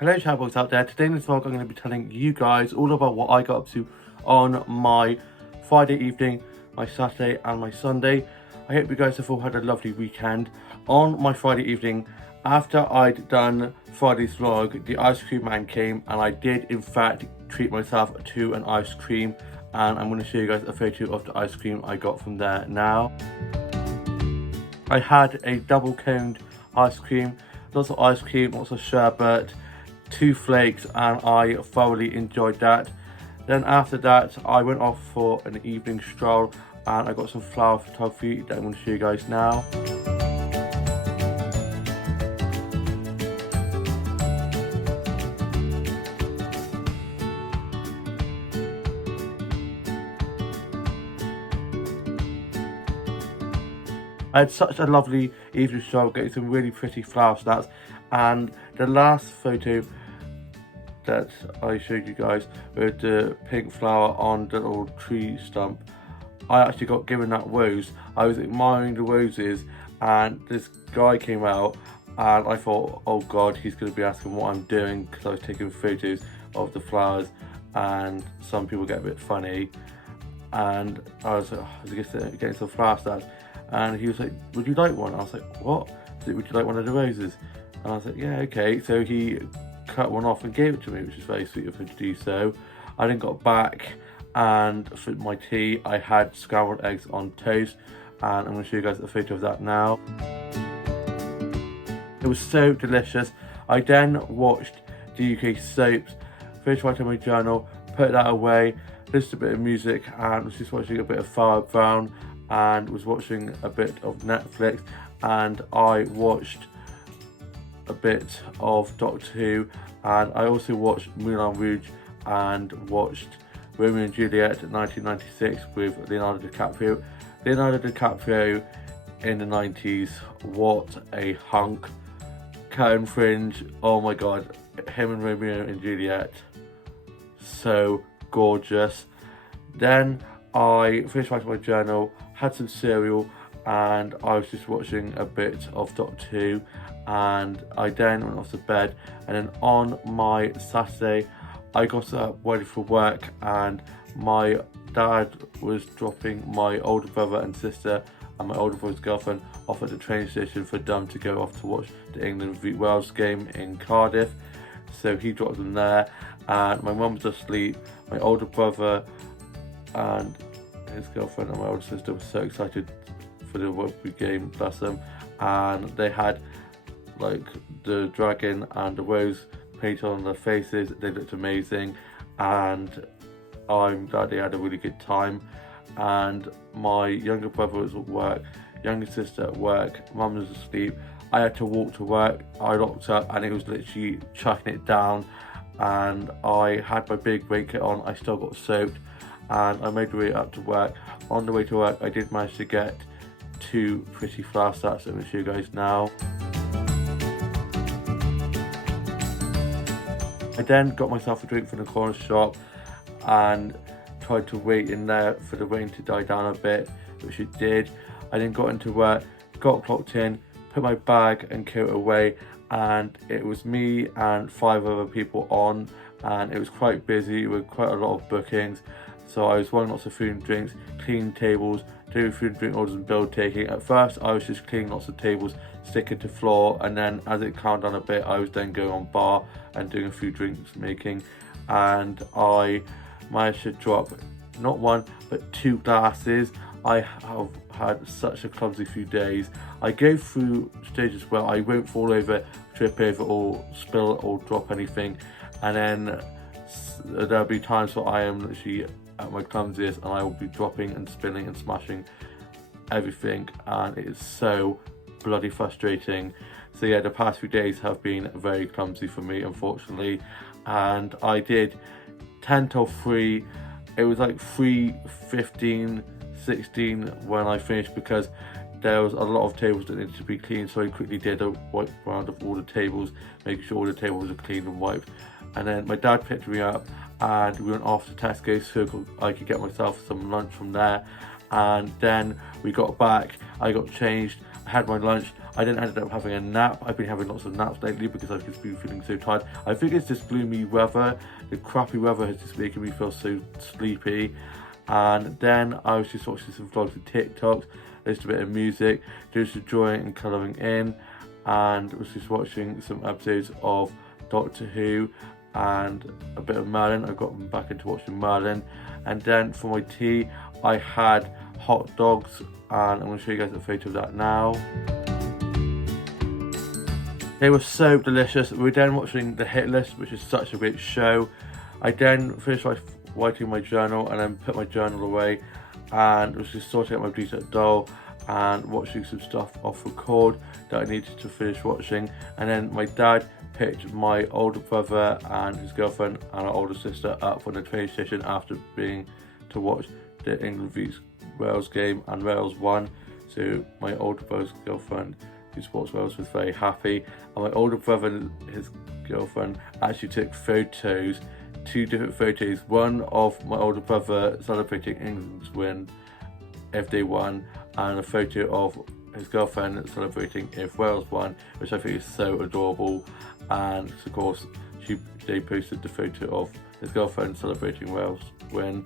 Hello chatbots out there. Today in this vlog I'm going to be telling you guys all about what I got up to on my Friday evening, my Saturday and my Sunday. I hope you guys have all had a lovely weekend. On my Friday evening, after I'd done Friday's vlog, the ice cream man came and I did in fact treat myself to an ice cream, and I'm going to show you guys a photo of the ice cream I got from there now. I had a double coned ice cream, lots of ice cream, lots of sherbet, 2 flakes, and I thoroughly enjoyed that. Then after that I went off for an evening stroll and I got some flower photography that I'm going to show you guys now. I had such a lovely evening stroll, getting some really pretty flower snaps, and the last photo that I showed you guys with the pink flower on the little tree stump, I actually got given that rose. I was admiring the roses and this guy came out and I thought, oh god, he's going to be asking what I'm doing, because I was taking photos of the flowers and some people get a bit funny, and I was getting some flower snaps and he was like, would you like one? I was like, what? He said, would you like one of the roses? And I was like, yeah, okay. So he cut one off and gave it to me, which is very sweet of him to do so. I then got back, and for my tea I had scrambled eggs on toast, and I'm going to show you guys a photo of that now. It was so delicious. I then watched the UK soaps, finished writing my journal, put that away, listened to a bit of music, and was just watching a bit of Farrah Brown, and was watching a bit of Netflix, and I watched a bit of Doctor Who, and I also watched Moulin Rouge and watched Romeo and Juliet 1996 with Leonardo DiCaprio. Leonardo DiCaprio in the 90s, what a hunk. Curtain Fringe, oh my god, him and Romeo and Juliet, so gorgeous. Then I finished writing my journal, had some cereal, and I was just watching a bit of Doctor Who, and I then went off to bed. And then on my Saturday I got up ready for work, and my dad was dropping my older brother and sister and my older brother's girlfriend off at the train station for them to go off to watch the England v Wales game in Cardiff. So he dropped them there, and my mum was asleep. My older brother and his girlfriend and my older sister were so excited for the rugby game, bless them, and they had like the dragon and the rose painted on their faces. They looked amazing, and I'm glad they had a really good time. And my younger brother was at work, younger sister at work, mum was asleep. I had to walk to work. I locked up and it was literally chucking it down, and I had my big raincoat on. I still got soaked, and I made my way up to work. On the way to work I did manage to get 2 pretty flower stats that I'm going to show you guys now. I then got myself a drink from the corner shop and tried to wait in there for the rain to die down a bit, which it did. I then got into work, got clocked in, put my bag and coat away, and it was me and 5 other people on, and it was quite busy with quite a lot of bookings. So I was running lots of food and drinks, cleaning tables, doing food and drink orders and bill taking. At first I was just cleaning lots of tables, sticking to floor, and then as it calmed down a bit I was then going on bar and doing a few drinks making, and I managed to drop not 1 but 2 glasses. I have had such a clumsy few days. I go through stages where I won't fall over, trip over or spill or drop anything, and then there'll be times where I am literally at my clumsiest and I will be dropping and spilling and smashing everything, and it is so bloody frustrating. So yeah, the past few days have been very clumsy for me, unfortunately, and I did 10 till 3. It was like 3:15, 16 when I finished, because there was a lot of tables that needed to be cleaned, so I quickly did a wipe round of all the tables, making sure all the tables were cleaned and wiped. And then my dad picked me up and we went off to Tesco so I could get myself some lunch from there, and then we got back, I got changed, I had my lunch. I then ended up having a nap. I've been having lots of naps lately because I've just been feeling so tired. I think it's just gloomy weather. The crappy weather has just making me feel so sleepy. And then I was just watching some vlogs and TikToks, listening to a bit of music, doing some drawing and colouring in, and was just watching some episodes of Doctor Who and a bit of Merlin. I got back into watching Merlin. And then for my tea, I had hot dogs, and I'm going to show you guys a photo of that now. They were so delicious. We were then watching The Hit List, which is such a great show. I then finished by writing my journal and then put my journal away, and was just sorting out my Bluetooth doll and watching some stuff off record that I needed to finish watching. And then my dad picked my older brother and his girlfriend and our older sister up from the train station after being to watch the England v Wales game, and Wales won. So my older brother's girlfriend, who supports Wales, was very happy, and my older brother and his girlfriend actually took photos, 2 different photos, one of my older brother celebrating England's win if they won, and a photo of his girlfriend celebrating if Wales won, which I think is so adorable. And of course they posted the photo of his girlfriend celebrating Wales win.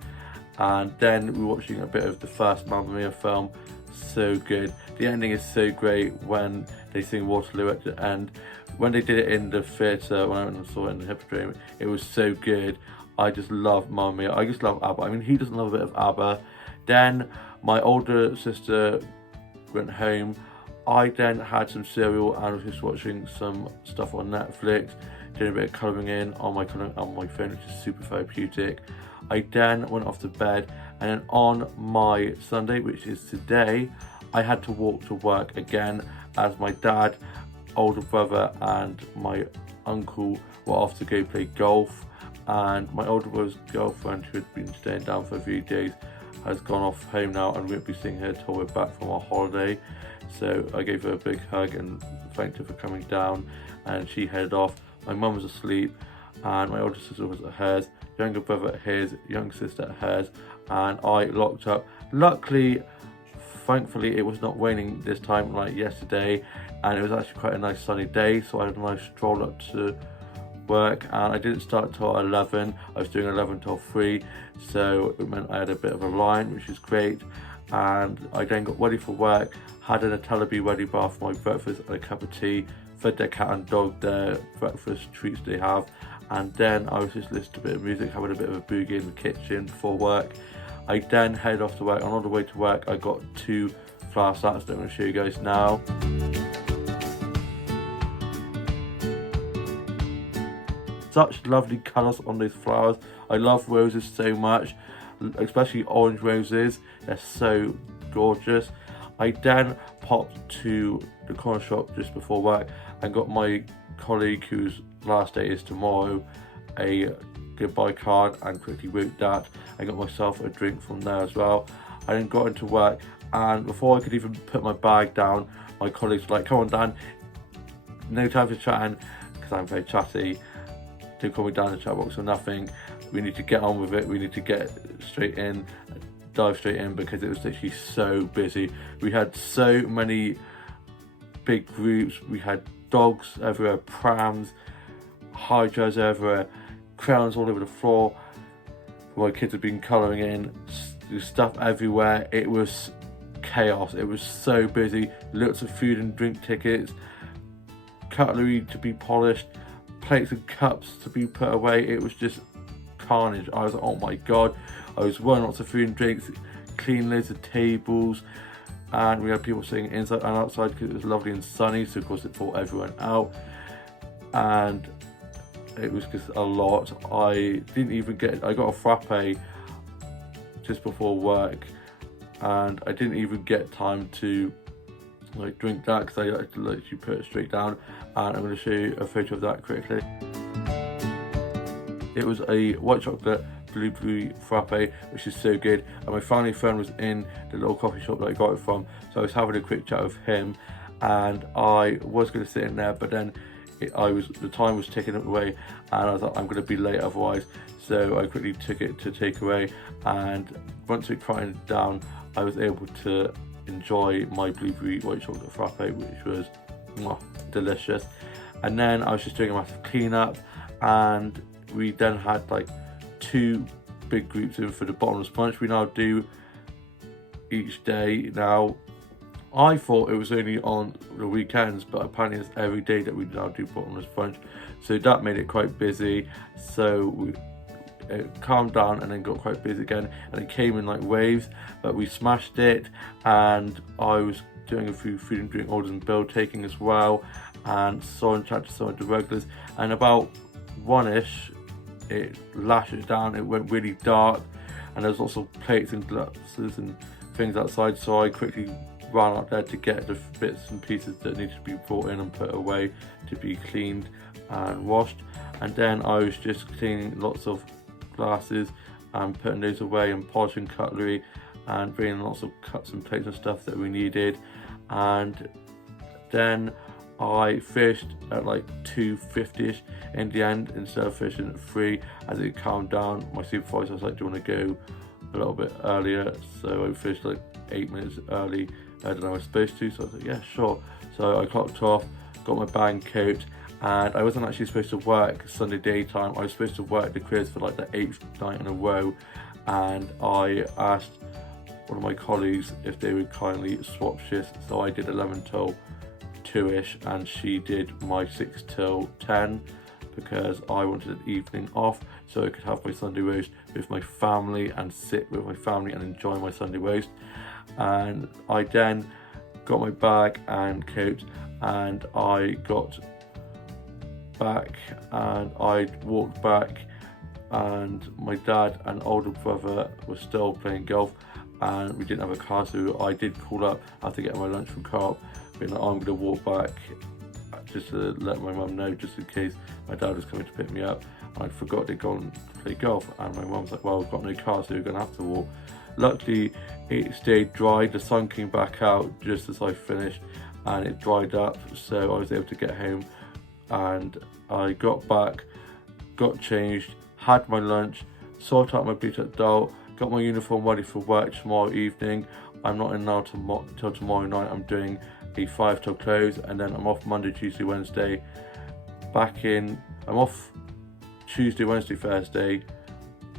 And then we were watching a bit of the first Mamma Mia film. So good. The ending is so great when they sing Waterloo at the end. When they did it in the theatre, when I went and saw it in the Hippodrome, it was so good. I just love Mamma Mia. I just love ABBA. I mean, who doesn't love a bit of ABBA? Then my older sister went home. I then had some cereal and was just watching some stuff on Netflix, doing a bit of colouring in on my phone, which is super therapeutic. I then went off to bed, and then on my Sunday, which is today, I had to walk to work again as my dad, older brother and my uncle were off to go play golf, and my older brother's girlfriend, who had been staying down for a few days, has gone off home now and won't be seeing her till we're back from our holiday. So I gave her a big hug and thanked her for coming down, and she headed off. My mum was asleep, and my older sister was at hers, younger brother at his, young sister at hers, and I locked up. Luckily, thankfully, it was not raining this time like yesterday, and it was actually quite a nice sunny day, so I had a nice stroll up to work, and I didn't start till 11. I was doing 11 till 3, so it meant I had a bit of a line, which is great. And I then got ready for work, had a Nutella Bee ready bar for my breakfast and a cup of tea, fed their cat and dog their breakfast treats they have, and then I was just listening to a bit of music, having a bit of a boogie in the kitchen before work. I then headed off to work, and on the way to work I got 2 flower starters that I'm going to show you guys now. Such lovely colours on these flowers. I love roses so much, especially orange roses. They're so gorgeous. I then popped to the corner shop just before work and got my colleague, whose last day is tomorrow, a goodbye card, and quickly wrote that. I got myself a drink from there as well. I then got into work, and before I could even put my bag down, my colleagues were like, "Come on, Dan, no time for chatting," because I'm very chatty. Don't call me down in the chat box or nothing. We need to get on with it. We need to get straight in, dive straight in, because it was literally so busy. We had so many big groups. We had dogs everywhere, prams, hydras everywhere, crowns all over the floor. My kids have been colouring in, stuff everywhere. It was chaos. It was so busy. Lots of food and drink tickets, cutlery to be polished, plates and cups to be put away. It was just carnage. I was like, oh my god. I was running lots of food and drinks, clean loads of tables, and we had people sitting inside and outside because it was lovely and sunny, so of course it brought everyone out, and it was just a lot. I got a frappe just before work, and I didn't even get time to drink that because I like to literally put it straight down, and I'm going to show you a photo of that quickly. It was a white chocolate blueberry frappe, which is so good, and my family friend was in the little coffee shop that I got it from, so I was having a quick chat with him, and I was going to sit in there, but then the time was ticking away, and I was like, I'm going to be late otherwise, so I quickly took it to take away, and once we quieted down, I was able to enjoy my blueberry white chocolate frappe, which was delicious. And then I was just doing a massive cleanup, and we then had like 2 big groups in for the bottomless punch we now do each day. Now, I thought it was only on the weekends, but apparently it's every day that we now do bottomless punch, so that made it quite busy. So it calmed down and then got quite busy again, and it came in like waves, but we smashed it. And I was doing a few food and drink orders and bill taking as well, and saw and chatted to some of the regulars. And about 1ish, it lashed down, it went really dark, and there's lots of plates and glasses and things outside, so I quickly ran out there to get the bits and pieces that needed to be brought in and put away to be cleaned and washed. And then I was just cleaning lots of glasses and putting those away, and polishing cutlery and bringing lots of cups and plates and stuff that we needed. And then I fished at like 2:50ish in the end, instead of fishing at 3. As it calmed down, my supervisor was like, do you want to go a little bit earlier? So I fished like 8 minutes early than I was supposed to, so I was like, yeah, sure. So I clocked off, got my band coat, and I wasn't actually supposed to work Sunday daytime. I was supposed to work the quiz for like the 8th night in a row, and I asked one of my colleagues if they would kindly swap shifts. So I did 11 till 2ish, and she did my 6 till 10, because I wanted an evening off so I could have my Sunday roast with my family and sit with my family and enjoy my Sunday roast. And I then got my bag and coat, and I got back, and I walked back, and my dad and older brother were still playing golf, and we didn't have a car, so I did call up after getting my lunch from Co-op, being like, I'm going to walk back just to let my mum know, just in case my dad was coming to pick me up. I forgot to go and play golf, and my mum's like, well, we've got no car, so you're going to have to walk. Luckily, it stayed dry. The sun came back out just as I finished, and it dried up, so I was able to get home. And I got back, got changed, had my lunch, sorted out my Bluetooth doll, got my uniform ready for work tomorrow evening. I'm not in now till tomorrow night. I'm doing a 5 till close, and then I'm off Monday, Tuesday, Wednesday. I'm off Tuesday, Wednesday, Thursday.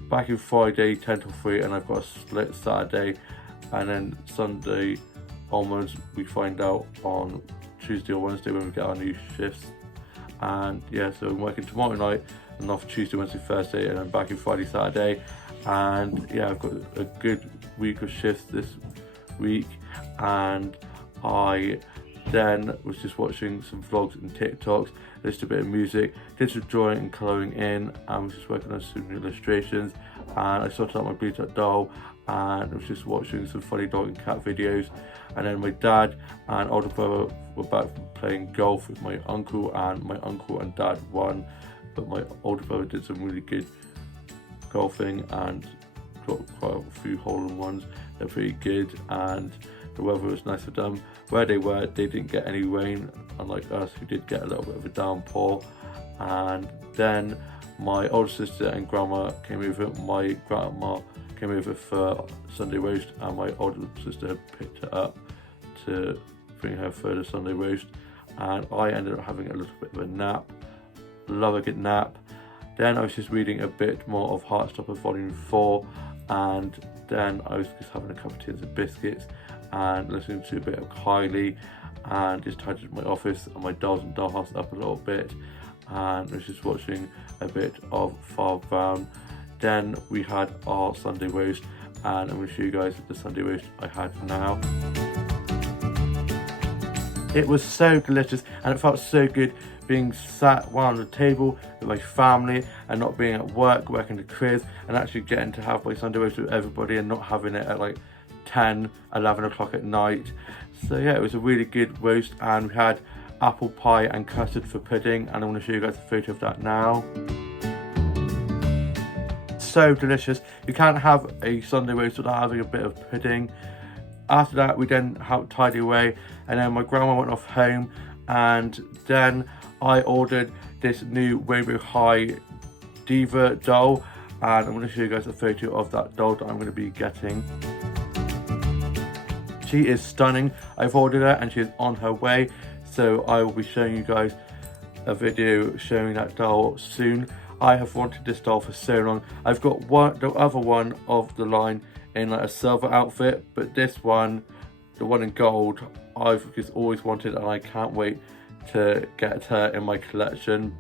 Back in Friday 10 till 3, and I've got a split Saturday, and then Sunday onwards we find out on Tuesday or Wednesday when we get our new shifts. And yeah, so I'm working tomorrow night and off Tuesday, Wednesday, Thursday, and then back in Friday, Saturday. And yeah, I've got a good week of shifts this week. And I then was just watching some vlogs and TikToks, listened to a bit of music, did some drawing and colouring in, and was just working on some illustrations. And I sorted out my Bluetooth doll, and I was just watching some funny dog and cat videos. And then my dad and older brother were back from playing golf with my uncle, and my uncle and dad won, but my older brother did some really good golfing and got quite a few hole-in-ones. They're pretty good, and the weather was nice for them. Where they were, they didn't get any rain, unlike us who did get a little bit of a downpour. And then my older sister and grandma came over. My grandma came over for Sunday roast, and my older sister had picked her up to bring her for the Sunday roast. And I ended up having a little bit of a nap. Love a good nap. Then I was just reading a bit more of Heartstopper Volume 4, and then I was just having a cup of tea and some biscuits and listening to a bit of Kylie, and just tidied my office and my dolls and dollhouse up a little bit, and I was just watching a bit of Father Brown. Then we had our Sunday roast, and I'm going to show you guys the Sunday roast I had now. It was so delicious, and it felt so good being sat around the table with my family and not being at work working the quiz, and actually getting to have my Sunday roast with everybody and not having it at like 10, 11 o'clock at night. So yeah, it was a really good roast, and we had apple pie and custard for pudding, and I'm going to show you guys a photo of that now. So delicious. You can't have a Sunday roast without having a bit of pudding. After that, we then helped tidy away, and then my grandma went off home, and then I ordered this new Rainbow High Diva doll, and I'm going to show you guys a photo of that doll that I'm going to be getting. She is stunning. I've ordered her and she's on her way, so I will be showing you guys a video showing that doll soon. I have wanted this doll for so long. I've got the other one of the line in like a silver outfit, but this one, the one in gold, I've just always wanted, and I can't wait to get her in my collection.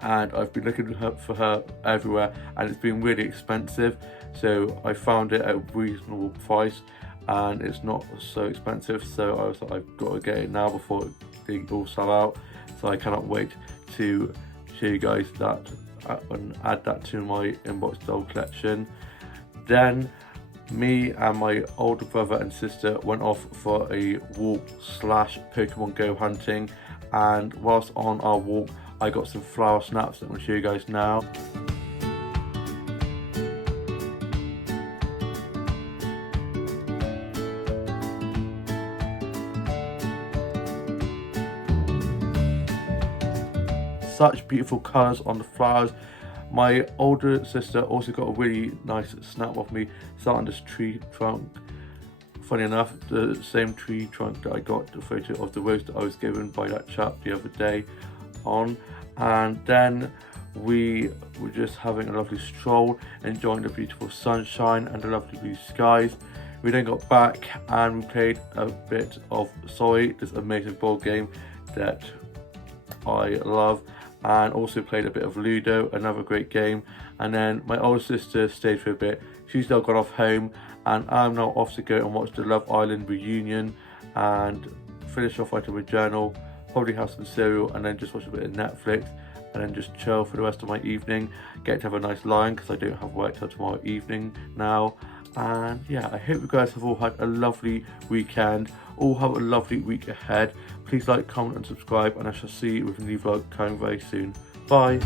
And I've been looking for her everywhere, and it's been really expensive, so I found it at a reasonable price, and it's not so expensive, so I was like, I've got to get it now before they all sell out. So I cannot wait to show you guys that and add that to my inbox doll collection. Then me and my older brother and sister went off for a walk / Pokemon Go hunting, and whilst on our walk I got some flower snaps that I'm going to show you guys now. Such beautiful colours on the flowers. My older sister also got a really nice snap of me sat on this tree trunk. Funny enough, the same tree trunk that I got the photo of the rose that I was given by that chap the other day on. And then we were just having a lovely stroll, enjoying the beautiful sunshine and the lovely blue skies. We then got back and we played a bit of Sorry, this amazing board game that I love, and also played a bit of Ludo, another great game. And then my older sister stayed for a bit. She's now gone off home, and I'm now off to go and watch the Love Island reunion and finish off writing my journal, probably have some cereal, and then just watch a bit of Netflix, and then just chill for the rest of my evening. Get to have a nice line because I don't have work till tomorrow evening now. And yeah, I hope you guys have all had a lovely weekend, all have a lovely week ahead. Please like, comment and subscribe, and I shall see you with a new vlog coming very soon. Bye.